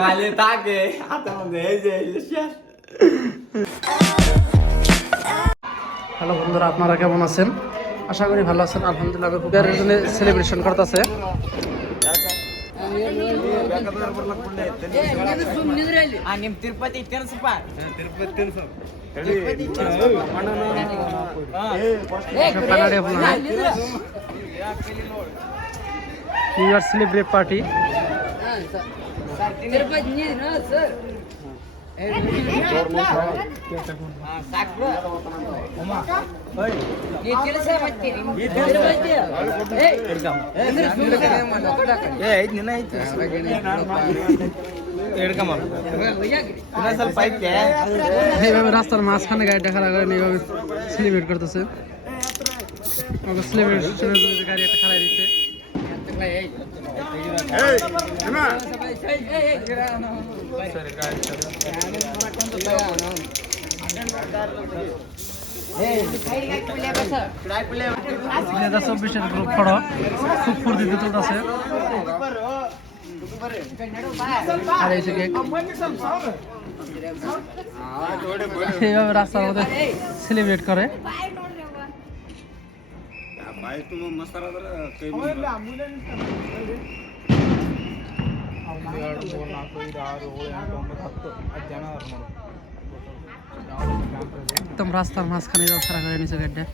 কালে তাকে হাতের মধ্যে এই যে শেষ। হ্যালো বন্ধুরা, আপনারা কেমন আছেন? আশা করি ভালো আছেন। আলহামদুলিল্লাহ বুকের জন্য সেলিব্রেশন করতেছে। Tirupati New Year celebrate party. এইভাবে রাস্তার মাঝখানে গাড়িটা খাড়া করে এইভাবে সেলিব্রেট করতেছে। সেলিব্রেশনের জন্য গাড়ি একটা খাড়াই দিচ্ছে। গ্রুপ ফটো খুব ফুর্তিতে চলতেছে। আর এই এইভাবে রাস্তার মধ্যে সেলিব্রেট করে। একদম রাস্তার মাঝখানে খাড়া করে নিচে গাড়িটা।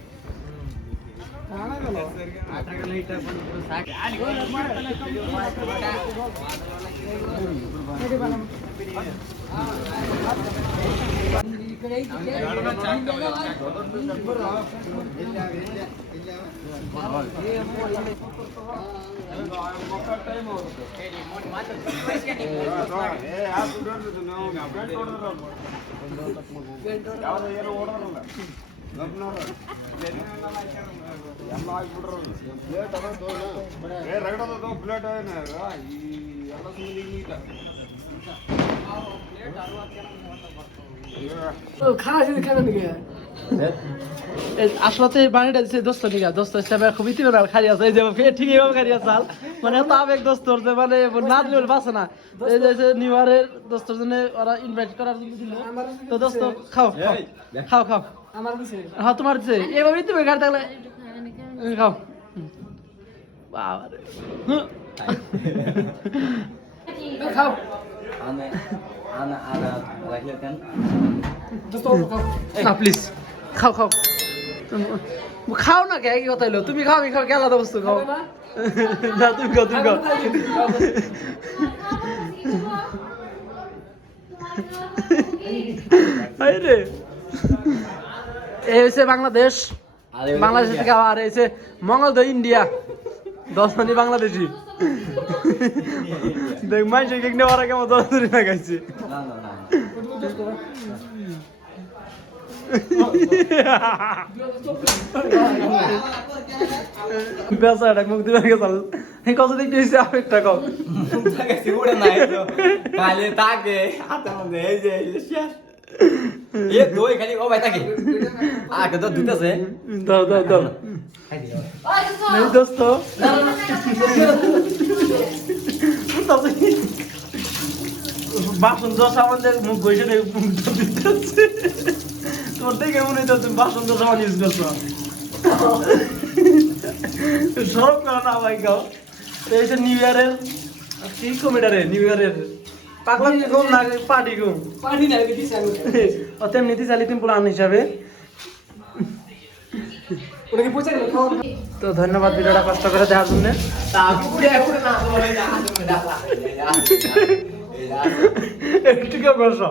আসলে বাড়িটা দিচ্ছে দোস্ত নিগা, দোস্ত হিসাবে খুব ইতিবাচক খালি আছে। এই যে ঠিক এইভাবে খালি আছে মানে এত আবেগ দোস্তর যে মানে না দিলে বাঁচে না। এই যে নিউ ইয়ারের দোস্তর জন্য ওরা ইনভাইট করার জন্য দিল। তো দোস্ত খাও খাও খাও, হ্যাঁ তোমার দিচ্ছে এইভাবে ইতিবাচক গাড়ি থাকলে খাও। বাবা খাও না প্লিজ খাও খাও খাও না। কে কি কথা হইলো? তুমি খাও আমি খাও, কে আলাদা বস্তু খাও না। তুমি খাও তুমি খাও। রে এই হচ্ছে বাংলাদেশ, বাংলাদেশ থেকে আবার এসে মঙ্গলদৈ ইন্ডিয়া 10 জনই বাংলাদেশি। দেখ মাইসে কেক নেওয়ার কেমন 10 জনই না খাইছে। বেচারা মুখ দিবে গেছাল কত দেখতে হইছে আরেকটা কম কালে তাকে হাতের মধ্যে এই যে শেষ। এ দই খালি ও ভাই তাকে আগে তো দুইটাছে। দাও দাও দাও नहीं दोस्तों বাসন দশ আমাদের মুখ বসে তোমার দেখে মনে হইতো তুমি বাসন দশ আমার ইউজ করছো। সরব করো না ভাই গাও। এই যে নিউ ইয়ারের কি কমিটারে নিউ ইয়ারের পাগলা কম না পার্টি কম পার্টি না তেমনি নীতি চালি তুমি পুরান হিসাবে। তো ধন্যবাদ ভিডিওটা কষ্ট করে দেওয়ার জন্য। একটু কেউ বসো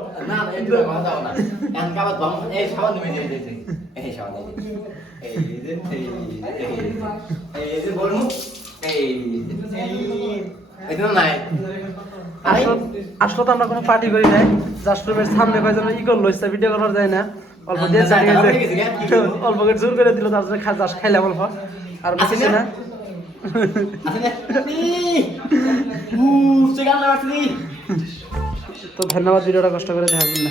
আসলে তো আমরা কোনো পার্টি করি নাই, জাস্ট রুমের সামনে কয়েকজন ই করলো ভিডিও করার যায় না। অল্প দিয়ে অল্প করে জোর করে দিল, তার জন্য খাইলাম অল্প আর বেশি না। তো ধন্যবাদ ভিডিওটা কষ্ট করে দেখার জন্য।